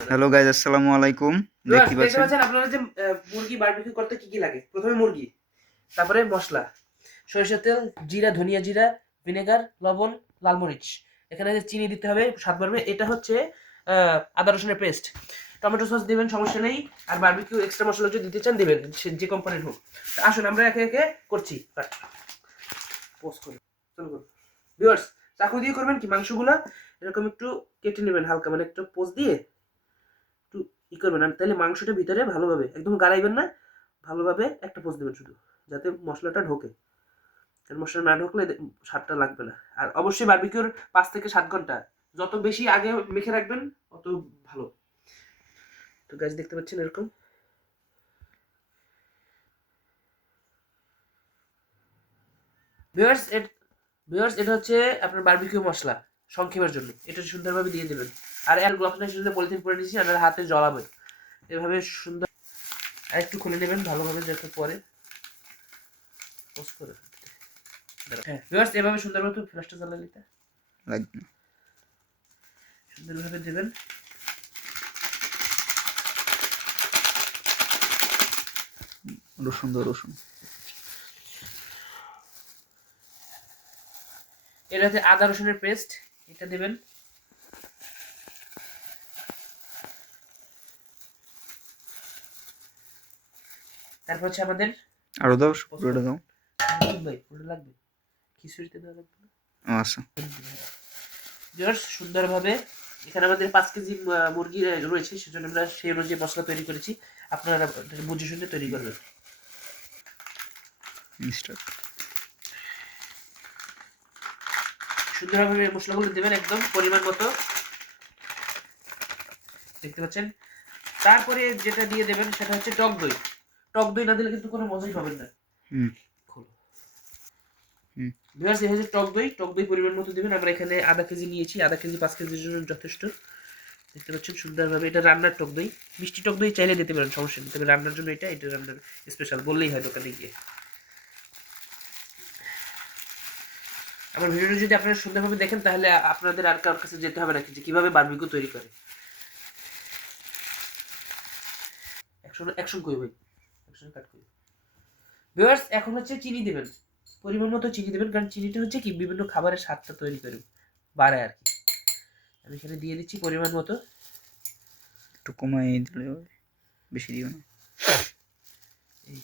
Hello guys, আসসালামু আলাইকুম। Viewers দেখতে দেখতে পাচ্ছেন পাচ্ছেন আপনারা যে মুরগি বারবিকিউ করতে কি কি লাগে। প্রথমে মুরগি, তারপরে মশলা, সরিষার তেল, জিরা, ধনিয়া জিরা, ভিনেগার, লবণ, লাল মরিচ। এখানে যে চিনি দিতে হবে স্বাদ বাড়বে। এটা হচ্ছে আদা রসুনের পেস্ট। টমেটো সস দিবেন, সমস্যা নেই। আর বারবিকিউ এক্সট্রা মশলা যদি দিতে চান দিবেন, সে যে কোম্পানির হোক। তা আসুন আমরা একে একে করছি। পোস্ট করি, চলো করুন। ভিউয়ার্স, চাকু দিয়ে করবেন কি, মাংসগুলা এরকম একটু কেটে নেবেন হালকা, মানে একটু পোস্ট দিয়ে একটু করবেন। আর তাহলে মাংসটা ভিতরে ভালোভাবে একদম গাড়াইবেন না, ভালোভাবে একটা পোস্ট দেবেন শুধু, যাতে মশলাটা ঢোকে। কারণ মশলা না ঢোকলে স্বাদটা লাগবে না। আর অবশ্যই বারবিকিউর 5 থেকে 7 ঘন্টা যত বেশি আগে মেখে রাখবেন তত ভালো। তো গাছ দেখতে পাচ্ছেন এরকম। ভিউয়ার্স ভিউয়ার্স এটা হচ্ছে আপনার বারবিকিউ মশলা সংক্ষেপের জন্য। এটা সুন্দরভাবে দিয়ে দেবেন। আর এর গ্লাভস নাই, শুধু পলিথিন পরে নিয়েছি, আপনার হাতে জ্বলাবে এভাবে সুন্দর। আর একটু খুলে নেবেন ভালোভাবে, যাতে পরে পোস্ট করে। হ্যাঁ ভিউয়ার্স, এভাবে সুন্দরভাবে ফ্ল্যাশটা জ্বালিয়ে নিতে লাগবে না। সুন্দরভাবে দেবেন। রসুন দো রসুন। এটা হচ্ছে আদা রসুনের পেস্ট, এটা দেবেন। তারপর হচ্ছে আমাদের আরো দাও, পুরোটা দাও। ভাই পুরো লাগবে, খিচুড়িতে দেওয়া লাগবে না। আচ্ছা। জাস্ট সুন্দরভাবে। এখানে আমাদের 5 কেজি মুরগি রয়েছে, সেজন্য আমরা সেই অনুযায়ী মশলা তৈরি করেছি। আপনারা বুঝে শুনে তৈরি করবেন। স্টার্ট। সুন্দরভাবে মশলাগুলো দেবেন একদম পরিমাণ মতো, দেখতে পাচ্ছেন। তারপরে যেটা দিয়ে দেবেন সেটা হচ্ছে টক দই। টক দই না দিলে কিন্তু কোনো মজাই পাবেন না। হুম খোলো। হুম। ভিউয়ার্স, এই হচ্ছে টক দই পরিমাণ মতো দিবেন। আমরা এখানে আধা কেজি নিয়েছি, আধা কেজি 5 কেজির জন্য যথেষ্ট। দেখতে পাচ্ছেন সুন্দরভাবে। এটা রান্নার টক দই, মিষ্টি টক দই চাইলে দিতে পারেন, সমস্যা নেই। তবে রান্নার জন্য এটা রান্নার স্পেশাল বললেই হয় দোকানে গিয়ে। আমার ভিডিওটা যদি আপনারা সুন্দরভাবে দেখেন, তাহলে আপনাদের আর কারোর কাছে যেতে হবে না যে কিভাবে বারবিকিউ তৈরি করে। অ্যাকশন অ্যাকশন কই ভাই, অ্যাকশন কাট করি। ভিউয়ার্স, এখন হচ্ছে চিনি দিবেন, পরিমাণ মতো চিনি দিবেন। কারণ চিনিটা হচ্ছে কি বিভিন্ন খাবারের স্বাদটা তৈরি করে, বাড়ায় আর কি। আমি এখানে দিয়ে দিচ্ছি পরিমাণ মতো। একটু কমাই দিলে হবে, বেশি দিও না।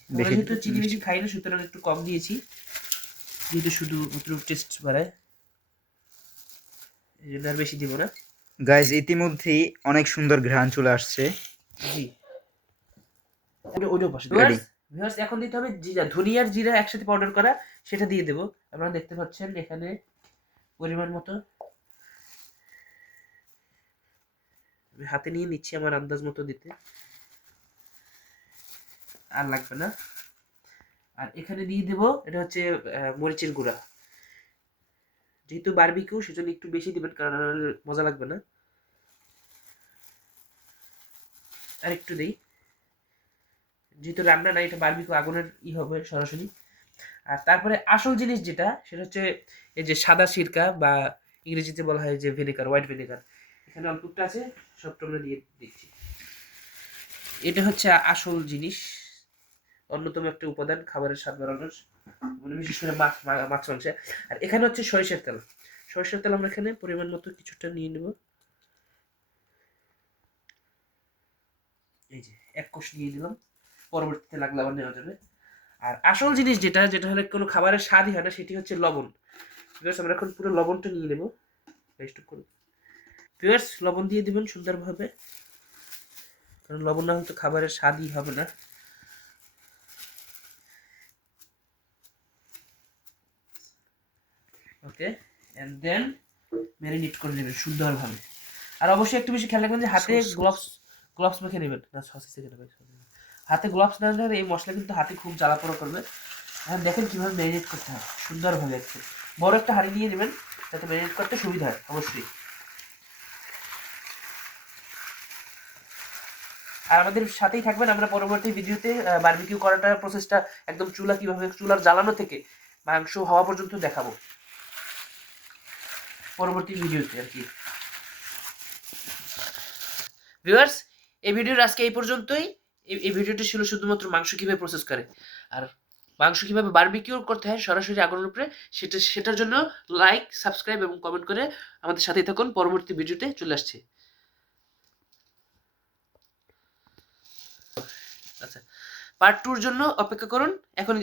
আমরা বেশি যেহেতু দিলে চিনি মিষ্টি। বেশি খাই না, সুতরাং একটু কম দিয়েছি, যেহেতু শুধু মাত্র টেস্ট বাড়ায়, এই জন্য আর বেশি দিব না। গাইজ, ইতিমধ্যেই অনেক সুন্দর ঘ্রাণ চলে আসছে। জি, ওইটাও পাশে রেডি। ভিউয়ার্স এখন দিতে হবে জিরা, ধনিয়ার জিরা একসাথে পাউডার করা, সেটা দিয়ে দেবো। আপনারা দেখতে পাচ্ছেন এখানে পরিমাণ মতো। আমি হাতে নিয়ে নিচ্ছি আমার আন্দাজ মতো দিতে, আর লাগবে না। আর এখানে দিয়ে দেব, এটা হচ্ছে মরিচের গুঁড়া। যেহেতু বারবিকিউ সেজন্য একটু বেশি দিবেন, কারণ নাহলে মজা লাগবে না। আর একটু দেই, যেহেতু রান্না না, এটা বারবিকিউ আগুনের হবে সরাসরি। আর তারপরে আসল জিনিস যেটা, সেটা হচ্ছে এই যে সাদা সিরকা, বা ইংরেজিতে বলা হয় যে ভিনেগার, হোয়াইট ভিনেগার। এখানে অল্প একটু আছে, সবটা আমরা দিয়ে দিচ্ছি। এটা হচ্ছে আসল জিনিস, অন্যতম একটা উপাদান খাবারের স্বাদ বাড়ানোর, মানে বিশেষ করে মাছ মাংসে। আর এখানে হচ্ছে সরিষার তেল। সরিষার তেল আমরা এখানে পরিমাণ মতো কিছুটা নিয়ে নেব। এই যে 1 কোষ নিয়ে নিলাম, পরবর্তীতে লাগলে আবার নেওয়া যাবে। আর আসল জিনিস যেটা যেটা হলে কোনো খাবারের স্বাদই হয় না, সেটি হচ্ছে লবণ। ভিউয়ার্স, আমরা এখন পুরো লবণটা নিয়ে নেব। ভিউয়ার্স, লবণ দিয়ে দিবেন সুন্দরভাবে, কারণ লবণ না হলে তো খাবারের স্বাদই হবে না। ওকে, এন্ড দেন ম্যারিনেট করে নেবেন সুন্দরভাবে। আর অবশ্যই একটু বেশি খেয়াল রাখবেন যে হাতে সস সস। গ্লাভস মেখে নেবেন না। সস থেকে ভাই, হাতে গ্লাভস না নিলে এই মশলা কিন্তু হাতে খুব জ্বালা পোড়া করবে। এখন দেখেন কিভাবে ম্যারিনেট করতে হয় সুন্দরভাবে। একটু বড় একটা হাঁড়ি নিয়ে নেবেন, যাতে ম্যারিনেট করতে সুবিধা হয় অবশ্যই। আর আমাদের সাথেই থাকবেন, আমরা পরবর্তী ভিডিওতে বারবিকিউ করাটা প্রসেসটা একদম চুলা কিভাবে, চুলার জ্বালানো থেকে মাংস হওয়া পর্যন্ত দেখাবো পরবর্তী ভিডিওতে আর কি। ভিউয়ার্স, এই ভিডিওর আজকে এই পর্যন্তই। এই ভিডিওটি ছিল শুধুমাত্র মাংস কিভাবে প্রসেস করে, আর মাংস কিভাবে বারবিকিউ করতে হয় সরাসরি আগুনের উপরে, সেটার জন্য লাইক, সাবস্ক্রাইব এবং কমেন্ট করে আমাদের সাথেই থাকুন। পরবর্তী ভিডিওতে চলে আসছে। আচ্ছা, পার্ট 2 এর জন্য অপেক্ষা করুন। এখন